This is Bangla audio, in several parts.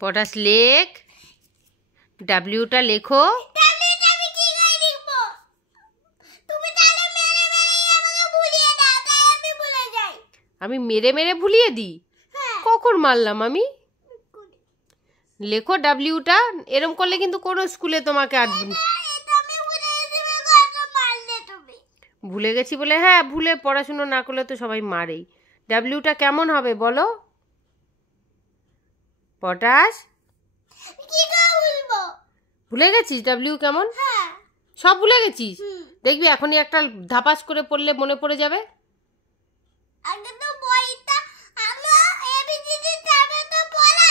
পটাশ লেখ, ডাব্লিউটা লেখো। আমি মেরে মেরে ভুলিয়ে দিই? কখন মারলাম আমি? লেখো ডাব্লিউটা। এরম করলে কিন্তু কোনো স্কুলে তোমাকে আর ভুলে গেছি বলে, হ্যাঁ ভুলে পড়াশুনো না করলে তো সবাই মারেই। ডাব্লিউটা কেমন হবে বলো পটাশ? ভুলে গেছিস ডাব্লিউ কেমন? সব ভুলে গেছিস? দেখবি এখনই একটা ধাপাস করে পড়লে মনে পড়ে যাবে।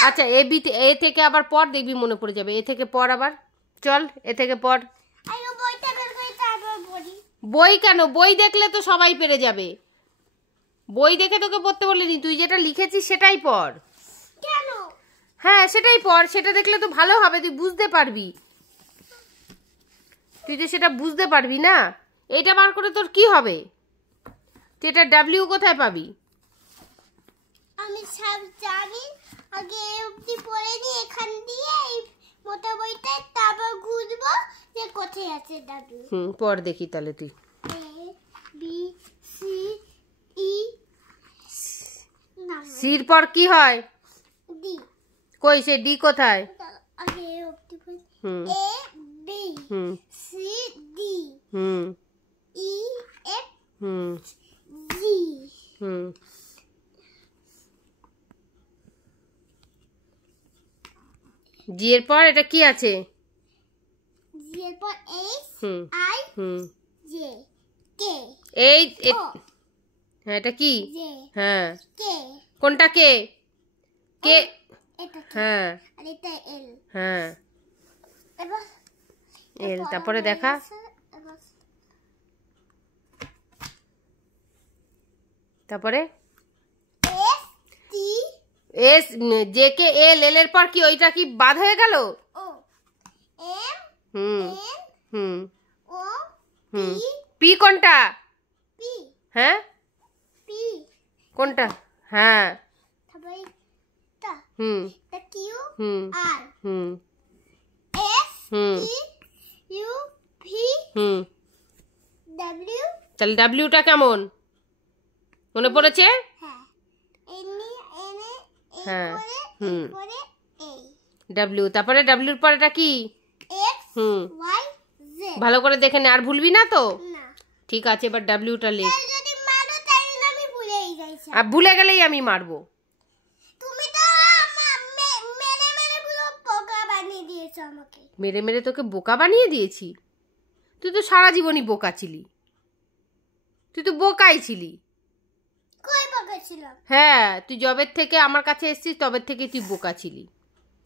আচ্ছা এ থেকে আবার পড়, দেখবি মনে পড়ে যাবে। এ থেকে পড় আবার, চল এ থেকে পড়। বই কেন? বই দেখলে তো সবাই পেরে যাবে। বই দেখে তোকে পড়তে বলিনি, তুই যেটা লিখেছিস সেটাই পড়। কেন? হ্যাঁ সেটাই পড়, সেটা দেখলে তো ভালো হবে, তুই বুঝতে পারবি। তুই তো সেটা বুঝতে পারবি না। এইটা বার করে তোর কি হবে? তুই এটা ডাব্লিউ কোথায় পাবি? আমি সব জানি, আগে অবধি পড়ে নি এখান দিয়ে এই মোটা বইটা, তারপর খুঁজবো যে কোথায় আছে ডাব্লিউ। পড় দেখি তাহলে তুই। এ বি সি ই, না সির পর কি হয়? ডি। কই সে ডি কোথায়? আগে অবধি পড়ে A B C D E F G. G এর পর এটা কি আছে? জি এর পর এইচ আই জে কে। এই হ্যাঁ এটা কি? হ্যাঁ কে। কোনটা কে? কে এটা হ্যাঁ, আর এটা এল। হ্যাঁ এবার এল, তারপরে দেখা। তারপরে S T S J K L, L এর পর কি? ওইটা কি বাদ হয়ে গেল? O M hmm O P কোনটা? পি। হ্যাঁ পি কোনটা? হ্যাঁ তারপরে টা টা Q R S T U V W. তাহলে ডাব্লিউটা কেমন মনে পড়েছে? হ্যাঁ এন এন হ্যাঁ পরে এই ডাব্লিউ, তারপরে ডাব্লিউর পর এটা কি? X Y Z. ভালো করে দেখে নে, আর ভুলবি না তো? না। ঠিক আছে, এবার ডাব্লিউটা লেখ। যদি মারো তাহলে আমি ভুলেই যাইছি। আর ভুলে গেলেই আমি মারবো। তুমি তো মেরে মেরে পুরো বোকা বানিয়ে দিয়েছো আমাকে। মেরে মেরে তোকে বোকা বানিয়ে দিয়েছি? তুই তো সারা জীবনই বোকা ছিলি, তুই তো বোকাই ছিলি। কই বোকা ছিলাম? হ্যাঁ তুই জবের থেকে আমার কাছে এসেছিস তবের থেকে তুই বোকা ছিলি।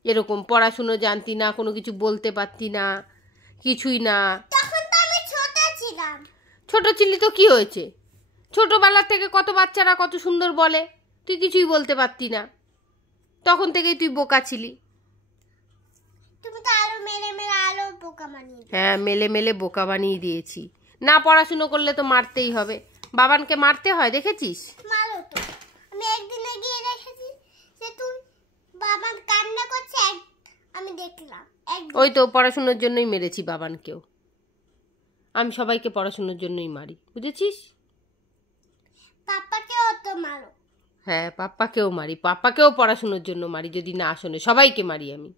এরকম পড়াশুনো জানতি না, কোনো কিছু বলতে পারতি না, কিছুই না। তখন তো আমি ছোট ছিলাম। ছোট ছিলি তো কি হয়েছে? ছোটবেলা থেকে কত বাচ্চারা কত সুন্দর বলে, তুই কিছুই বলতে পারতি না, তখন থেকেই তুই বোকা ছিলি। তুমি তো আরো মেরে মেরে আরো বোকা বানিয়ে দিয়েছো। হ্যাঁ মেলে মেলে বোকা বানিয়ে দিয়েছি। না পড়াশুনো করলে তো মারতেই হবে, বাবানকে মারতে হয়, দেখেছিস? মারো তো। আমি একদিন গিয়ে দেখেছি যে তুই বাবা কান্না করছে, আমি দেখলাম। ওই তো পড়াশুনোর জন্যই মেরেছি বাবানকেও। আমি সবাইকে পড়াশুনোর জন্যই মারি, বুঝেছিস? পাপাকেও তো মারো। হ্যাঁ পাপ্পাকেও মারি, পাপ্পাকেও পড়াশুনোর জন্য মারি, যদি না শোনে সবাইকে মারি আমি।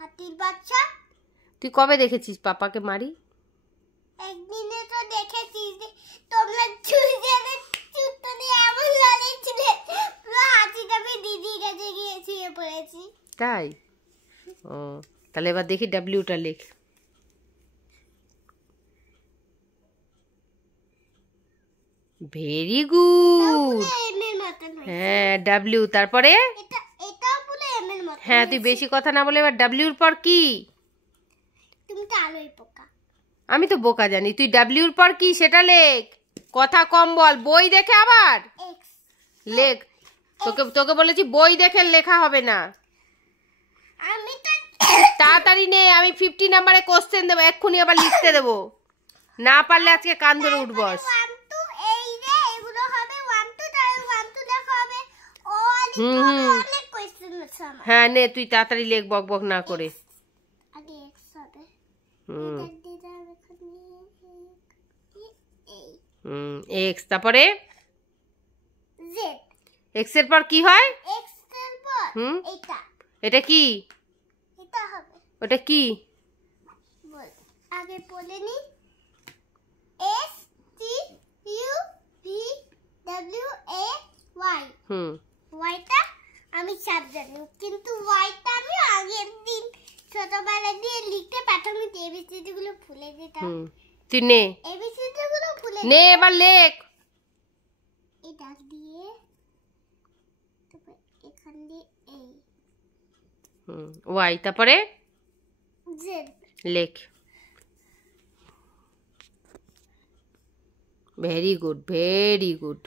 হাতির বাচ্চা। তুই কবে দেখেছিস পাপাকে মারি? একদিনে তো দেখেছি যে তোমরা দুজনে চুট্টা দিয়ে এমন লড়েছিলে, পুরো হাতিটা আমি দিদির কাছে গিয়ে শুয়ে পড়েছি। তাই? ও তাহলে এবার দেখি ডাব্লিউটা লেখ। Very good. হ্যাঁ ডাব্লিউ, তারপরে এটাও পুরো এম এর মত। হ্যাঁ তুই বেশি কথা না বলে এবার ডাব্লিউর পর কি? তুমি তো আলোই পোকা। আমি তো বোকা জানি, তুই ডাব্লিউর পর কি সেটা লেখ, কথা কম বল। বই দেখে আবার এক্স লেখ। তোকে তোকে বলেছি বই দেখে লেখা হবে না। আমি তো তাড়াতাড়ি নে, আমি 50 নাম্বারে কোশ্চেন দেবো, এক্ষুনি আবার লিখতে দেবো, না পারলে আজকে কান ধরে উঠবস। 1 2 এই রে এগুলো হবে 1 2, তাহলে 1 2 লেখা হবে অল। অনেক কোশ্চেন বলছো আমার হ্যাঁ নে তুই তাড়াতাড়ি লেখ, বক বক না করে। আগে এক্স হবে হুম এটা দিলাম এখানে এই এক্স, তারপরে জেড এক্স এর পর কি হয়? এক্স এর পর হুম এটা এটা কি? এটা হবে ওটা কি? বল আগে বলে নি S T U V W এ ওয়াই ওয়াইটা আমি সব জানি, কিন্তু ওয়াইটা আমি আগের দিন ছোটবেলা দিয়ে লিখতে প্রাথমিক এবিসিডি গুলো ভুলে যেতাম। তুই নে এবিসিডি গুলো ভুলে নে এবার লেখ। এটা দিয়ে তারপর এখান দিয়ে এই ওয়াই, তারপরে জেড লেখ। Very good, very good.